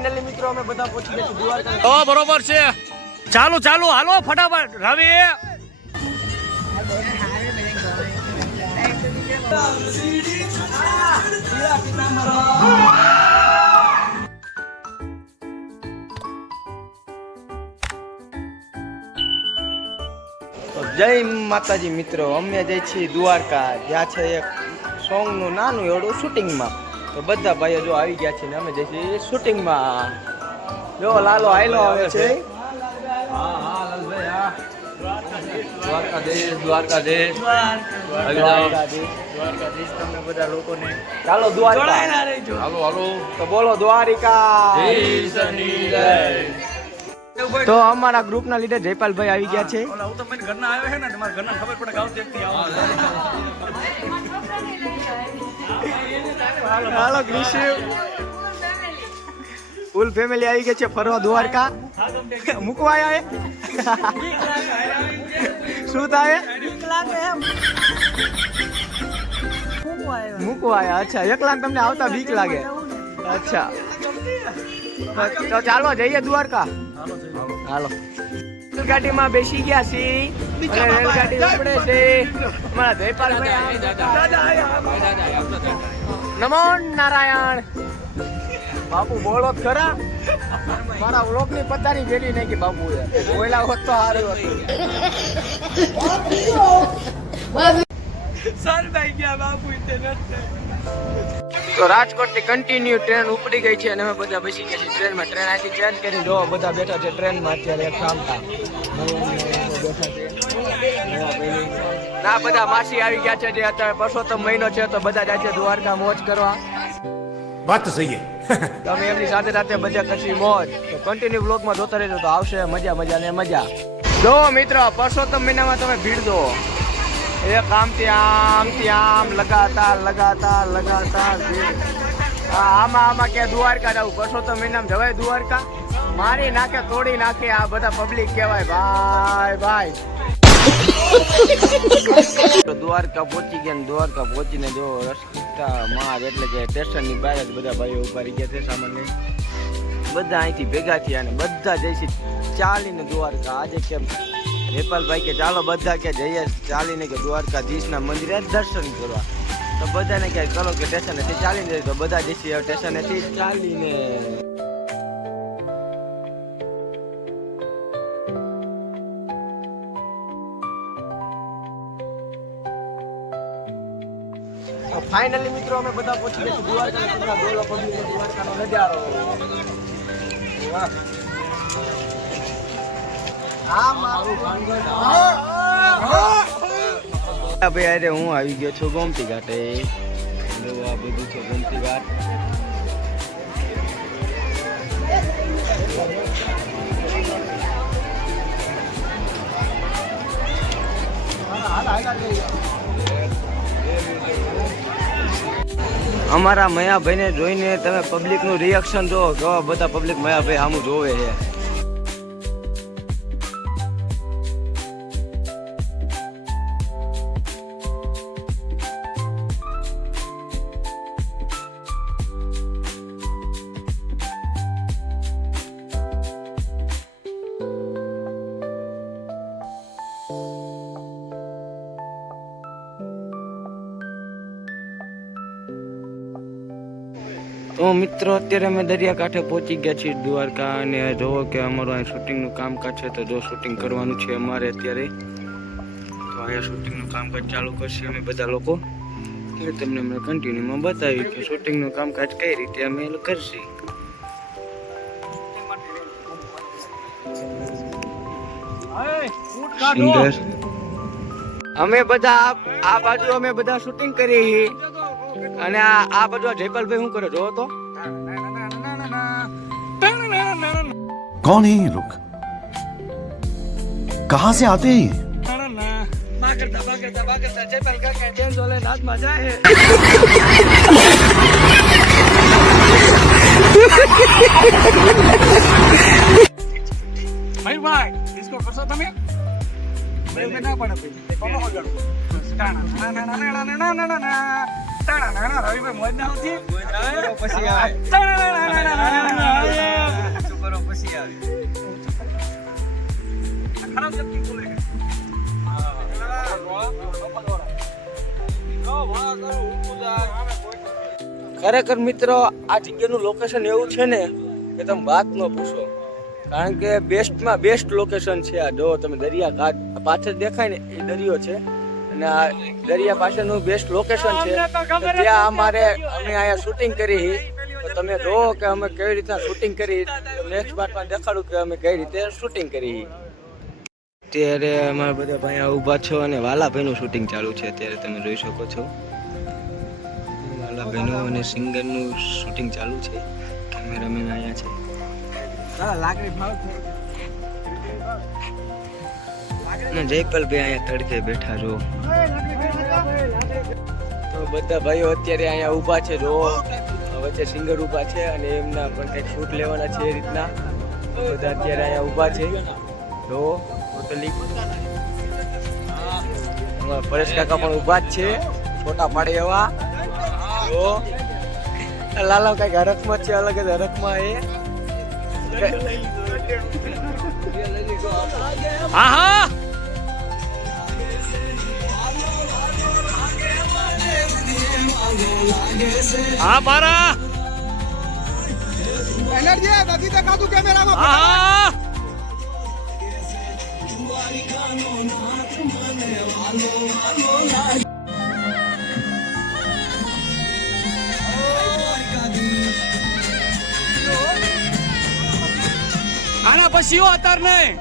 Finally મિત્રો અમે બધા પહોંચી ગયા છીએ દ્વારકા. તો બરોબર છે. ચાલુ ચાલુ હાલો ફટાફટ રવિ. જય માતાજી મિત્રો, અમે જઈ છીએ દ્વારકા. જ્યાં છે એક સોંગનું નાનું એવડું શૂટિંગમાં. તો બધા ભાઈઓ જો આવી ગયા છે ને અમે જઈ છીએ શૂટિંગમાં. જો લાલો આયલો આવે છે. દ્વારકાધીશ તમને બધા લોકોને ચાલો દ્વારકા હાલો હાલો. તો બોલો દ્વારિકા. તો અમારા ગ્રુપના લીડર જયપાલભાઈ આવી ગયા છે. હું તો મને ઘરના આવ્યો છે ને તમારા ઘરના ખબર પડે ગાવ તેકથી આવો. હાલો ગ્રીશુ ફૂલ ફેમિલી આવી ગઈ છે ફરવા દ્વારકા. મૂકવા આયા શું થાય મૂકવા આયા? અચ્છા, એકલા તમને આવતા બીક લાગે. અચ્છા, તો ચાલો જઈએ દ્વારકા. હાલો રેલગાડીમાં બેસી ગયા છીએ. રેલગાડી ઉપડે છે. અમારા જયપાલભાઈ નમો નારાયણ. બાપુ બોલો ખરા, મારા વ્લોગ ની પથારી ફેરી નાખી બાપુ. બોયલા હોત તો સારું હતું. તો રાજકોટ થી કન્ટિન્યુ ટ્રેન ઉપડી ગઈ છે અને અમે બધા બેસી ગયા છીએ ટ્રેનમાં. ટ્રેન આખી ચેન્જ કરી જો બધા બેઠા છે ટ્રેનમાં અત્યારે. એક કામતા ના બધા માસી આવી ગયા છે જે અત્યારે પરસોત્તમ મહિનો છે તો બધા જાય છે દ્વારકા મોજ કરવા. વાત તો સહી તમે એમની સાથે સાથે બધા કરશી મોજ. તો કન્ટિન્યુ બ્લોગમાં જોતા રહેજો તો આવશે મજા મજા ને મજા. જો મિત્રો પરસોત્તમ મહિનામાં તમે ભીડ દો. એક આમથી આમ લગાતાર ભીડ. આમાં કે દ્વારકા જવું. પરસોત્તમ મહિનામાં જવાય દ્વારકા? મારી નાખે તોડી નાખે આ બધા પબ્લિક કહેવાય ભાઈ. દ્વારકા પહોંચી ગયા ને દ્વારકા પહોંચીને જો રસ્તા માર એટલે કે સ્ટેશન ની બહાર જ બધા ભાઈઓ ઉભા રહી ગયા છે સામાન્ય. બધા અહીંથી ભેગા થયા અને બધા જઈશું ચાલીને દ્વારકા. આજે કેમ હેપાલભાઈ કે ચાલો બધા કે જઈએ ચાલીને કે દ્વારકાધીશના મંદિરે દર્શન કરવા. તો બધાને કે ચલો કે સ્ટેશનેથી ચાલીને જઈએ. તો બધા જઈશું સ્ટેશનેથી ચાલીને. ફાઇનલી મિત્રો અમે બધા પહોંચી ગયા દ્વારકા. તમને ડોલો પબ્લિક દ્વારકાનો નજારો. ભાઈ અરે હું આવી ગયો છું ગોમતી ઘાટે. આ બધું છે ગોમતી ઘાટ. અમારા મયાભાઈને જોઈને તમે પબ્લિક નું રિએક્શન જો કેવા બધા પબ્લિક મયાભાઈ સામું જોવે છે. તો મિત્રો અત્યારે અમે દરિયાકાંઠે પહોંચી ગયા છીએ દ્વારકા. અને જોવો કે અમારું અહીં શૂટિંગનું કામકાજ છે. તો જો શૂટિંગ કરવાનું છે અમારે અત્યારે. તો અહીંયા શૂટિંગનું કામકાજ ચાલુ કરશે અમે બધા લોકો. એટલે તમને અમે કન્ટિન્યુમાં બતાવ્યું કે શૂટિંગનું કામકાજ કઈ રીતે અમે કરશે. અમે બધા આ બાજુ અમે બધા શૂટિંગ કરીએ અને આ બધું જયપાલભાઈ શું કરે જો તો. कौन है ये लोग? कहाँ से आते हैं? જયપાલ કાકા ચેન્જ ઓલે નાચમાં જાય. ભાઈ इसको કરશો તમે? ભાઈ ના પડે કોનો હોગળ રવિભાઈ મોજ ના આવતી પછી ખરેખર મિત્રો આ જગ્યાનું લોકેશન એવું છે ને કે તમે વાત ન પૂછો, કારણ કે બેસ્ટમાં બેસ્ટ લોકેશન છે આ. જો તમે દરિયા ઘાટ પાછળ દેખાય ને એ દરિયો છે, અને આ દરિયા પાછળનું બેસ્ટ લોકેશન છે. તો ત્યાં અમે અહીંયા શૂટિંગ કરી. તો તમે જો કે અમે કેવી રીતના શૂટિંગ કરી, નેક્સ્ટ પાર્ટમાં દેખાડું કે અમે કઈ રીતે શૂટિંગ કરી. અત્યારે અમારા બધા ભાઈ ઊભા છો અને વાલાભાઈનું શૂટિંગ ચાલુ છે. અત્યારે તમે જોઈ શકો છો વાલાભાઈનું અને સિંગરનું શૂટિંગ ચાલુ છે. કેમેરામેન અહીંયા છે. અને જયપાલભાઈ અહીંયા તડકે બેઠા જો. તો બધા ભાઈઓ અત્યારે અહીંયા ઊભા છે જો. વચ્ચે સિંગર ઊભા છે અને એમના પણ કંઈક શૂટ લેવાના છે એ રીતના. બધા અત્યારે અહીંયા ઊભા છે જો. ટોટલી પરેશ કાકા પણ ઊભા જ છે, ફોટા પાડે એવા જો. લાલા કઈક હરખમાં છે, અલગ જ હરખમાં એ. આહા હા મારા એનર્જી નથી દેખાતું કેમેરામાં. આહા આના પછી અતાર નહીં.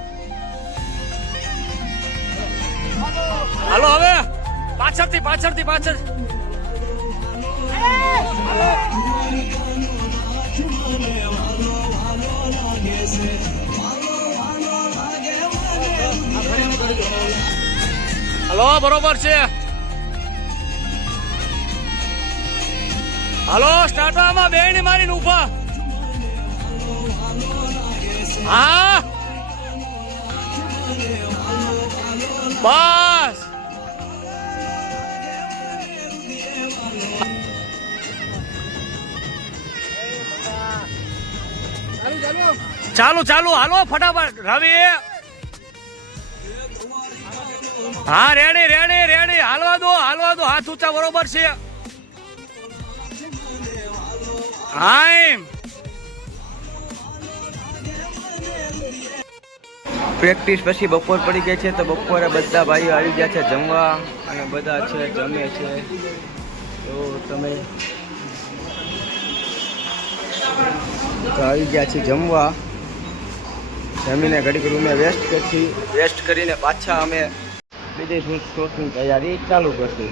હાલો હવે પાછળથી પાછળ. હલો બરોબર છે. હાલો સ્ટાર્ટમાં બેન મારીને ઉભા. હા બસ ચાલુ હાલો ફટાફટ રવિ. હા રેડી હાલવા દો હાથ ઊંચા બરોબર છે. હા પ્રેક્ટિસ પછી બપોર પડી ગઈ છે. તો બપોરે બધા ભાઈઓ આવી ગયા છે જમવા, અને બધા છે જમે છે. તો તમે તો આવી ગયા છે જમવા. જમીને ઘડીક રૂમે વેસ્ટ કરીને પાછા અમે બીજી શૂટની તૈયારી ચાલુ કરશું.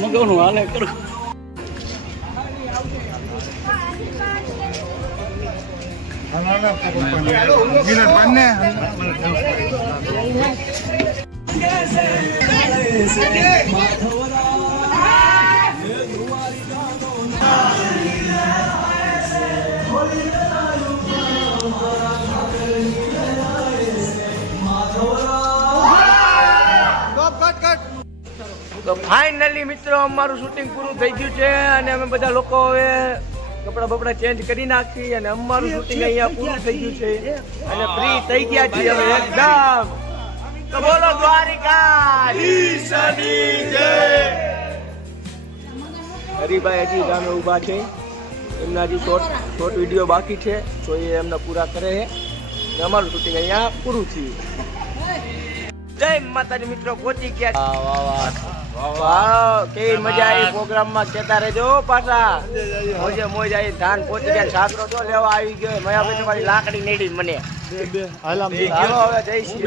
મગવનું હાલે કરું. તો ફાઇનલી મિત્રો અમારું શૂટિંગ પૂરું થઈ ગયું છે, અને અમે બધા લોકો હવે કપડા બપડા ચેન્જ કરી નાખી, અને અમારું શૂટિંગ અહીંયા પૂરું થઈ ગયું છે, અને ફ્રી થઈ ગયા છીએ હવે એકદમ. તો બોલો દ્વારિકા હરિભાઈ હજી ગામે ઊભા છે, એમના હજી શોર્ટ વિડીયો બાકી છે, તો એ એમને પૂરા કરે છે. ને અમારું શૂટિંગ અહીંયા પૂરું થયું. જય માતાજી મિત્રો, પહોંચી ગયા. વાહ, કેવી મજા આવી પ્રોગ્રામમાં, કેતા રહેજો પાછા. મોજે મોજ આવી, ધાન પહોંચી ગયા. સાગરો જો લેવા આવી ગયો. મયાભાઈ તમારી લાકડી નેડી મને. હાલો હવે જઈશું.